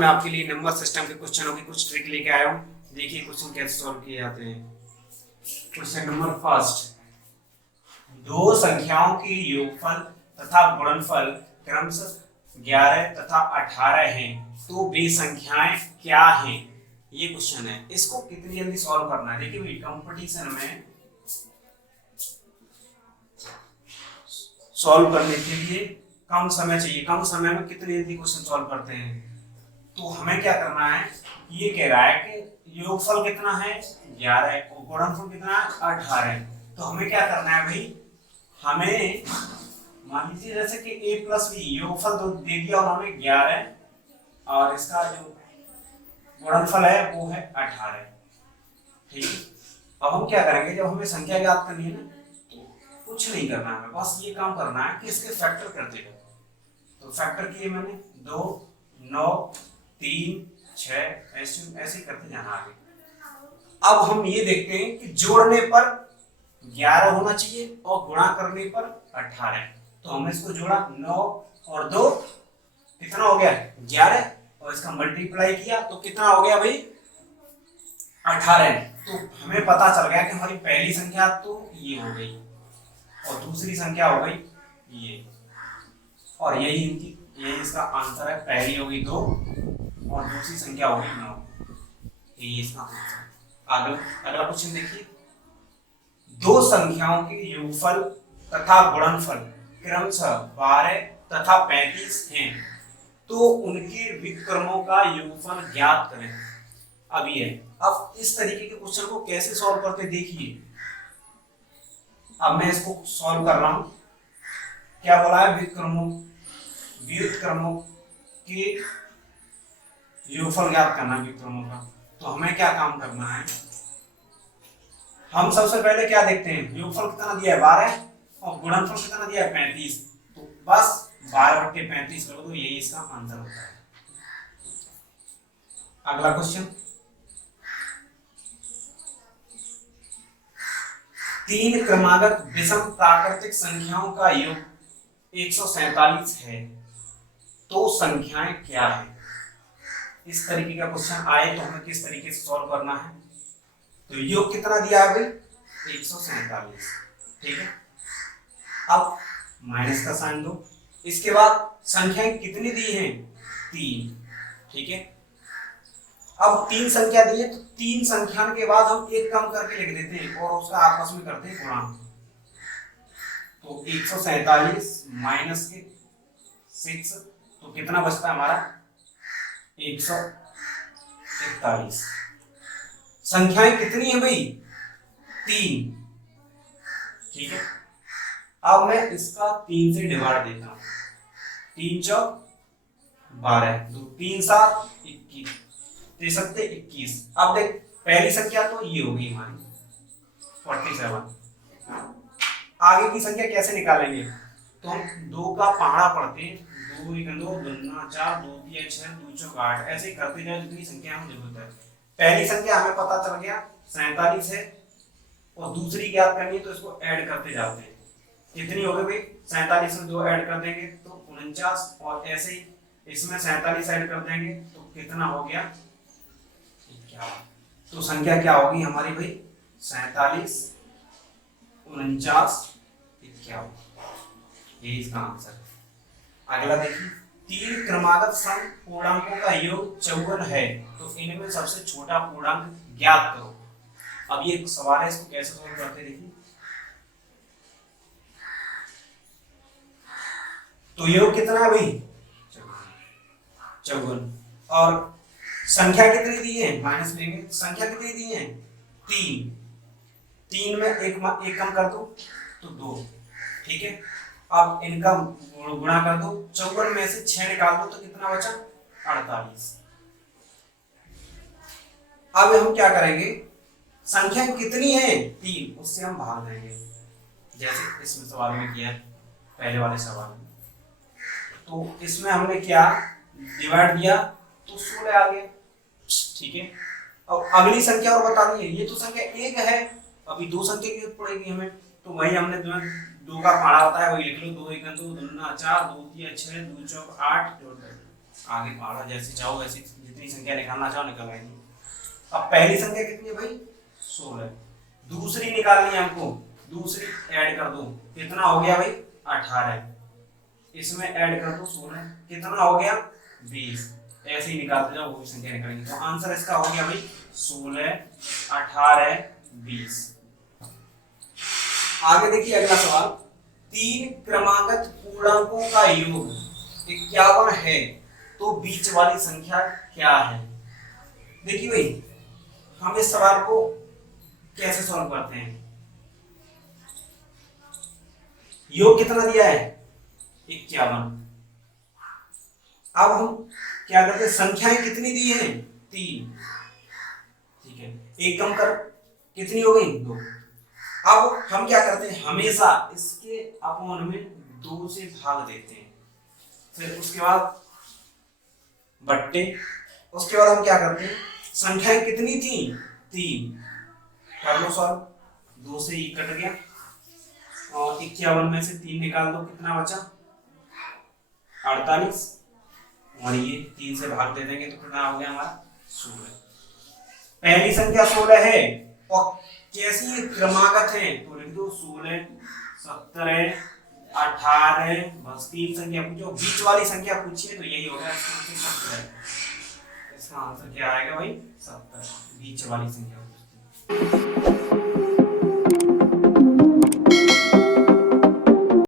मैं आपके लिए नंबर सिस्टम के क्वेश्चनों की कुछ ट्रिक लेके आया हूँ। देखिए क्वेश्चन कैसे सॉल्व किए जाते हैं। क्वेश्चन नंबर फर्स्ट, दो संख्याओं के योगफल तथा गुणनफल क्रमशः 11 तथा 18 हैं, तो वे संख्याएं क्या हैं? ये क्वेश्चन है। इसको कितनी जल्दी सॉल्व करना है? देखिए भाई, कंपटीशन में सॉल्व करने के लिए कम समय चाहिए। कम समय में कितनी जल्दी क्वेश्चन सॉल्व करते हैं? तो हमें क्या करना है, ये कह रहा है कि योगफल कितना है 11 और गुणनफल कितना है 18। तो हमें क्या करना है भाई, हमें मान लीजिए जैसे कि a प्लस बी योगफल तो दे दिया उन्होंने 11 और इसका जो गुणनफल है वो है 18। ठीक है, अब हम क्या करेंगे, जब हमें संख्या ज्ञात करनी है ना, तो कुछ नहीं करना है, बस ये काम करना है कि इसके फैक्टर करते जाओ। तो फैक्टर किए मैंने 2, 9, 3, 6 ऐसे करते जाना आगे। अब हम ये देखते हैं कि जोड़ने पर 11 होना चाहिए और गुणा करने पर 18। तो हमने इसको जोड़ा, 9 और 2 कितना हो गया 11, और इसका मल्टीप्लाई किया तो कितना हो गया भाई 18। तो हमें पता चल गया कि हमारी पहली संख्या तो ये हो गई और दूसरी संख्या हो गई ये, और यही इसका आंसर है। पहली होगी 2 और दूसरी संख्या होगी 9। यही इसका आंसर। अगला क्वेश्चन देखिए, दो संख्याओं के योगफल तथा गुणनफल क्रमशः 12 तथा 35 हैं, तो उनके विक्रमों का योगफल ज्ञात करें। अब ये अब इस तरीके के क्वेश्चन को कैसे सॉल्व करते देखिए। अब मैं इसको सॉल्व कर रहा हूं। क्या बोला है, व्युत्क्रमों के योगफल ज्ञात करना विक्रमों का। तो हमें क्या काम करना है, हम सबसे पहले क्या देखते हैं, योगफल कितना दिया है 12 और गुणनफल कितना दिया है 35। तो बस 12/35 करो तो यही इसका आंसर होता है। अगला क्वेश्चन, 3 क्रमागत विषम प्राकृतिक संख्याओं का योग 147 है, तो संख्याएं क्या है? इस तरीके का क्वेश्चन आए तो हमें किस तरीके से सॉल्व करना है। तो योग कितना दिया है भाई 147। ठीक है, अब माइनस का साइन दो। इसके बाद संख्याएं कितनी दी हैं 3। ठीक है, अब 3 संख्या दी है तो 3 संख्या के बाद हम एक कम करके लिख देते हैं और उसका आपस में करते हैं गुणा। तो 147 माइनस के 6 तो कितना बचता है हमारा 141। संख्याएं कितनी है भाई 3। ठीक है, अब मैं इसका 3 से डिवाइड देता हूं। 3 चौक 12, 2 3 7 21, 63 21। अब देख पहली संख्या तो ये होगी हमारी 47। आगे की संख्या कैसे निकालेंगे, तो हम 2 का पहाड़ा पढ़ते हैं, 2 1 2 2 4 2 3 6 2 4 8 ऐसे करते जाओ जितनी संख्या हमें जरूरत है। पहली संख्या हमें पता चल गया 47 है और दूसरी ज्ञात करनी है तो इसको ऐड करते जाते हैं। कितनी हो गई भाई 47 में 2 ऐड कर देंगे तो 49, और ऐसे ही इसमें 47 ऐड कर देंगे तो कितना हो गया 51। तो संख्या क्या होगी हमारी भाई 47 49 51, यही इसका आंसर है। अगला देखिए, 3 क्रमागत सम पूर्णांकों का योग 54 है, तो इनमें सबसे छोटा पूर्णांक ज्ञात करो। अब ये सवाल है, इसको कैसे सॉल्व करते देखिए। तो योग कितना है भाई 54 और संख्या कितनी दी है माइनस लेंगे, संख्या कितनी दी है 3 में एक कम कर दो तो 2। ठीक है, अब इनका गुणा कर दो, 54 में से 6 निकाल दो तो कितना बचा 48। अब हम क्या करेंगे, संख्या कितनी है 3, उससे हम भाग देंगे जैसे इसमें सवाल में किया पहले वाले सवाल में। तो इसमें हमने क्या डिवाइड दिया तो 16 आ गया। ठीक है, अब अगली संख्या और बता दी है, ये तो संख्या 1 है, अभी 2 संख्या की पड़ेगी हमें, तो वही हमने 2 का पहाड़ा होता है वही लिख लो, 2 1 2 2 4 2 3 6 2 4 8 आगे पढ़ा, जैसे चाहो वैसी जितनी संख्या निकालना चाहो निकाल आएंगे। अब पहली संख्या कितनी है भाई 16, दूसरी निकालनी है हमको, दूसरी ऐड कर दो, कितना हो गया भाई 18, इसमें ऐड कर दो 16, कितना हो गया 20, ऐसे ही निकालते जाओ, वो भी संख्या निकालेंगे। तो आंसर इसका हो गया भाई 16, 18, 20। आगे देखिए अगला सवाल, 3 क्रमागत पूर्णांकों का योग 51 है तो बीच वाली संख्या क्या है। देखिए भाई हम इस सवाल को कैसे सॉल्व करते हैं, योग कितना दिया है 51, अब हम क्या करते हैं, संख्याएं कितनी दी हैं 3, ठीक है, एक कम कर कितनी हो गई 2। अब हम क्या करते हैं, हमेशा इसके अपॉन में 2 से भाग देते हैं, फिर उसके बाद बट्टे, उसके बाद हम क्या करते हैं, संख्याएं कितनी थी 3, कर लो सॉल्व, 2 से ही कट गया और 51 में से 3 निकाल दो, कितना बचा 48, और ये 3 से भाग दे देंगे तो कितना हो गया हमारा 16। पहली संख्या 16 है और कैसी ये क्रमागत है तो लिख दो 16, 17, 18, बस 3 संख्या पूछो, बीच वाली संख्या पूछिए तो यही होगा इसका आंसर 17। इसका आंसर क्या आएगा भाई 17, बीच वाली संख्या।